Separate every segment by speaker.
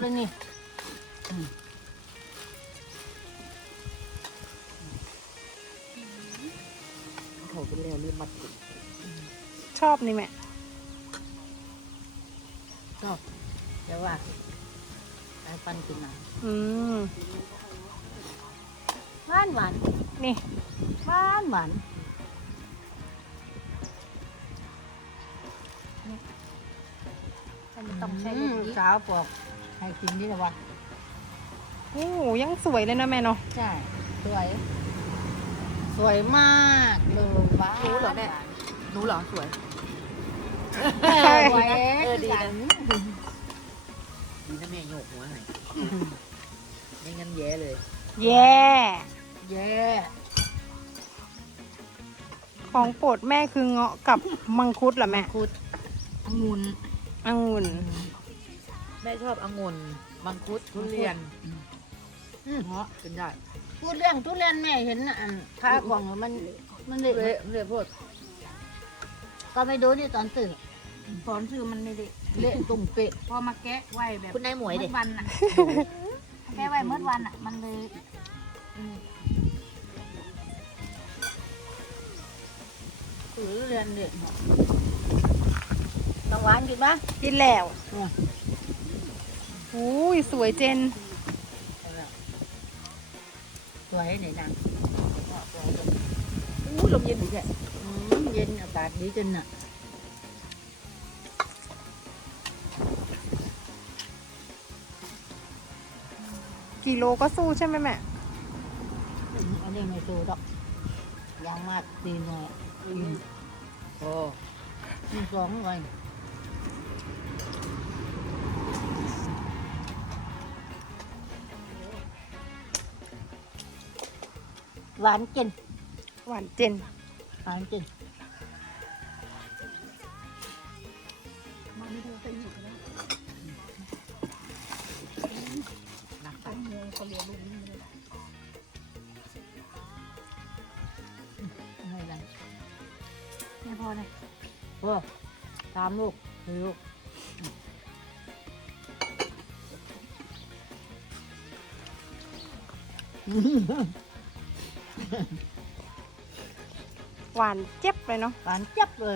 Speaker 1: เลยนี่เขาเป็นแล้วเรื่องมัดกุด
Speaker 2: ชอบนี่แม่
Speaker 1: ชอบแต่ว่าไอ้ปันกินนะ
Speaker 2: อืม
Speaker 1: หวานหวาน
Speaker 2: นี่
Speaker 1: หวานหวานไม่ต้องใช้ลูกสาวปอกให้กินนี่แหละวะ
Speaker 2: โอ้ยังสวยเลยนะแม่เนาะ
Speaker 1: ใช่สวย สวยมากเลยว้าว
Speaker 3: รู้เหรอแม่ รู้เหรอสวย
Speaker 1: สวย
Speaker 3: ดี
Speaker 1: กั
Speaker 3: นะ
Speaker 1: น
Speaker 3: ดีนะแม่โยกหัวให้ไม่งั้นแย่เลย
Speaker 2: แย่
Speaker 1: เย้
Speaker 2: ของโปรดแม่คือเงาะกับมังคุดเหรอแม่
Speaker 1: คุดองุ่น
Speaker 2: องุ่น
Speaker 3: แม่ชอบองุ่นมังคุดทุเรียน
Speaker 1: เนาะ
Speaker 3: กินได้
Speaker 1: พูดเรื่องทุเรียนแม่เห็นอันค่าของมันเละ
Speaker 3: เละพวก
Speaker 1: ก็ไปดูนี่ตอนตื่น
Speaker 4: สอนชื่อมันไม่ได้
Speaker 1: เละตุ่มเปะ
Speaker 4: พอมาแกะไว้แบบ
Speaker 3: คุณนายหมวย
Speaker 4: เมื่
Speaker 3: เด็ก
Speaker 4: อวันอ่ะแกะไว้เมื่อวันอ่ะ มันเลย
Speaker 1: ทุเรียนเละเนาะต้องหวานกินปะ
Speaker 2: กินแล้ว
Speaker 1: อ่ะ
Speaker 2: อุ้ยสวยเจน
Speaker 1: สวยไหนนาง
Speaker 3: อู้ลมเย็นดีแท้
Speaker 1: เย็นอากาศดีจังน่ะ
Speaker 2: กิโลก็สู้ใช่ไหมแม่
Speaker 1: อันนี้ไม่สู้ดอกยังมากตีหน่อย
Speaker 3: โอ้
Speaker 1: มีสองเลย หวานเกิน
Speaker 2: หวานเจน
Speaker 1: หวานเกิน
Speaker 3: นักไป
Speaker 1: ไม่ไร
Speaker 4: ไม่พอเลย
Speaker 1: โอ้ตามลูกคือลูก
Speaker 2: หวานเจ็บเลยเนาะ
Speaker 1: หวานจับเลย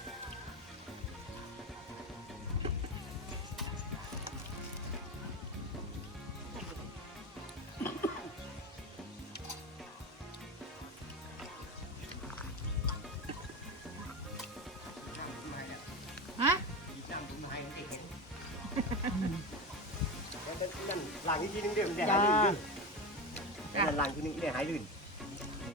Speaker 1: ฮะ
Speaker 5: นั่นหลังอีกทีนึงเดี๋ยวมันจะหายลื่นขึ้นนั่นหลังทีนึงเดี๋ยวหายลื่น